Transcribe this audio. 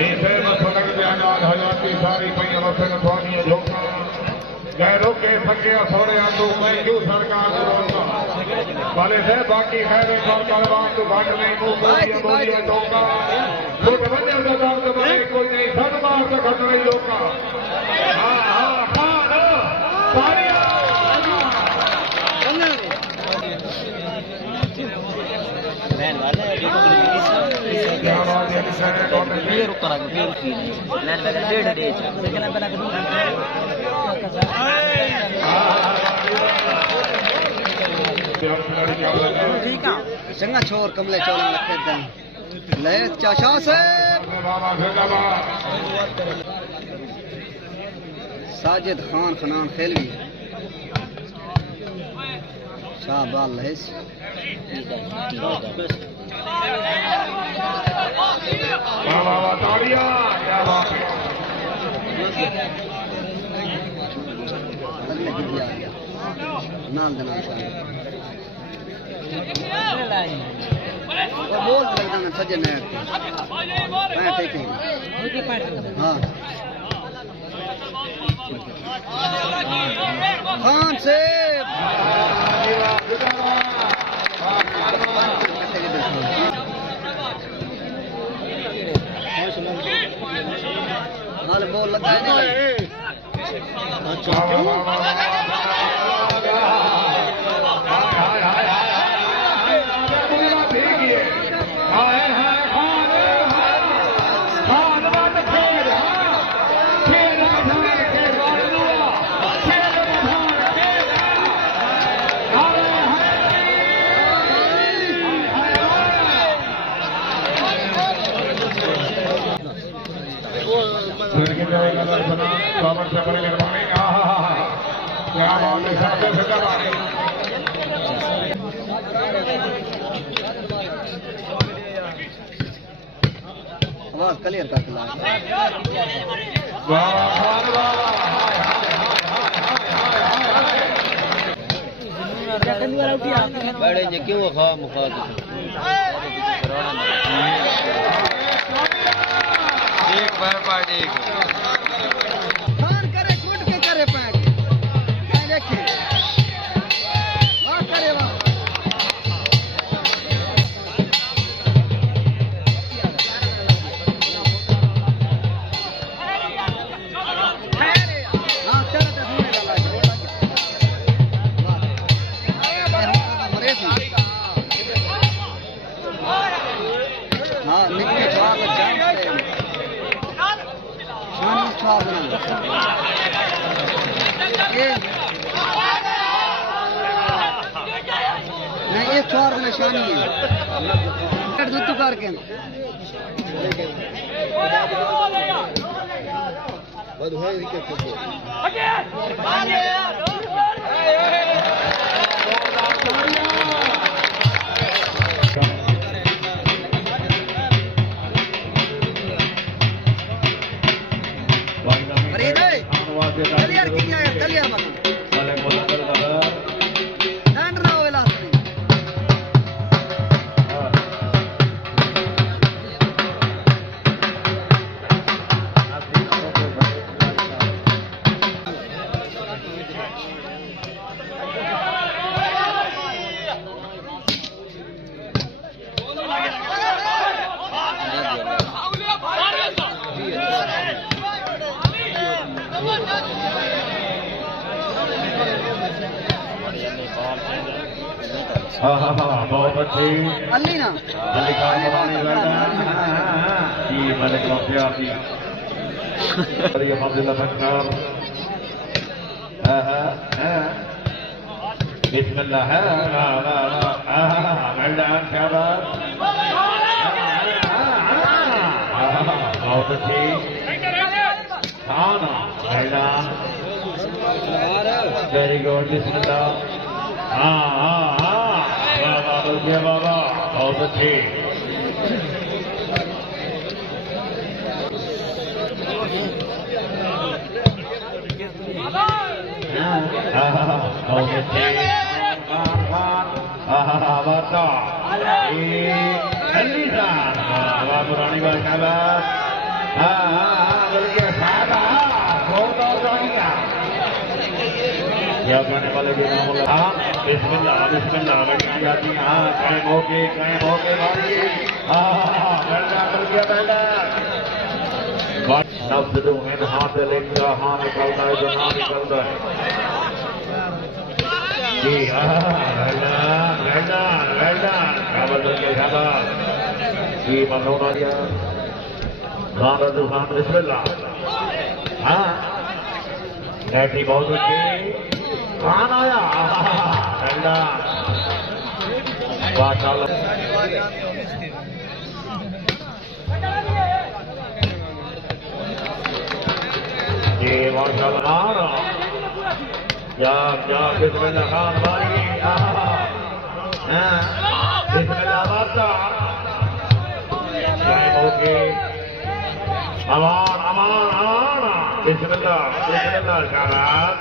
इसे मसलक बयानात हयाती सारी पई रसन थवानी लोका गैरों के सके थोड़े आंदो मैं क्यों सरकार रोका वाले से बाकी खैर और परवान तो घाट में बोलिए टोका लुट बने उदा दाम तो बने कोई नहीं सब मार तो घट नहीं लोका हां हां हां सारिया मैन वाले क्या बात है सर क्लियर उत्तर आ गया मैन वाले डेढ़ डे सेकंड बना ठीक है चंगा छोर कमले चोला रखे दन ले चाचा से साजिद खान खनान खेलवी शाहबाल लहेस वाह ताड़ियां क्या बात है नाम देना और बोल लगता है सज्जन है पैंट है हां खान से हाल बोल लगा है आवाज क्लियर कर बड़े जे क्यों खा मुखा एक बार पार्टी खान करे कुट के करे पैक देखे वाह करे वाह नहीं ये चार निशानी है जुत्तू करके क्लियर क्लियर बना बहुत अच्छी अली ना जी मलिक माफिया की बिस्मिल्लाह है बहुत अच्छी वेरी गुड बिस्मिल्लाह बाबा बहुत अच्छी बहुत अच्छी पुरानी बात बल्कि सादा बहुत जानिया क्या करने वाले भी नाम बोला बिस्मिल्लाह बिस्मिल्लाह लड़की आती कायम होके बाकी बैठा नफ्स दूंगे हाथ लेकर हाँ निकलता है जो ना निकलता है जी क्या बदल के ज़्यादा जी मनोना दिया खान बिस्मिल्लाह बैठी बहुत अच्छी खान आया माशाल्लाह जी माशाल्लाह क्या बिस्मिल्लाह खान भाई बिस्मिल्लाह बाता ओके अमान बिस्मिल्लाह शाबाश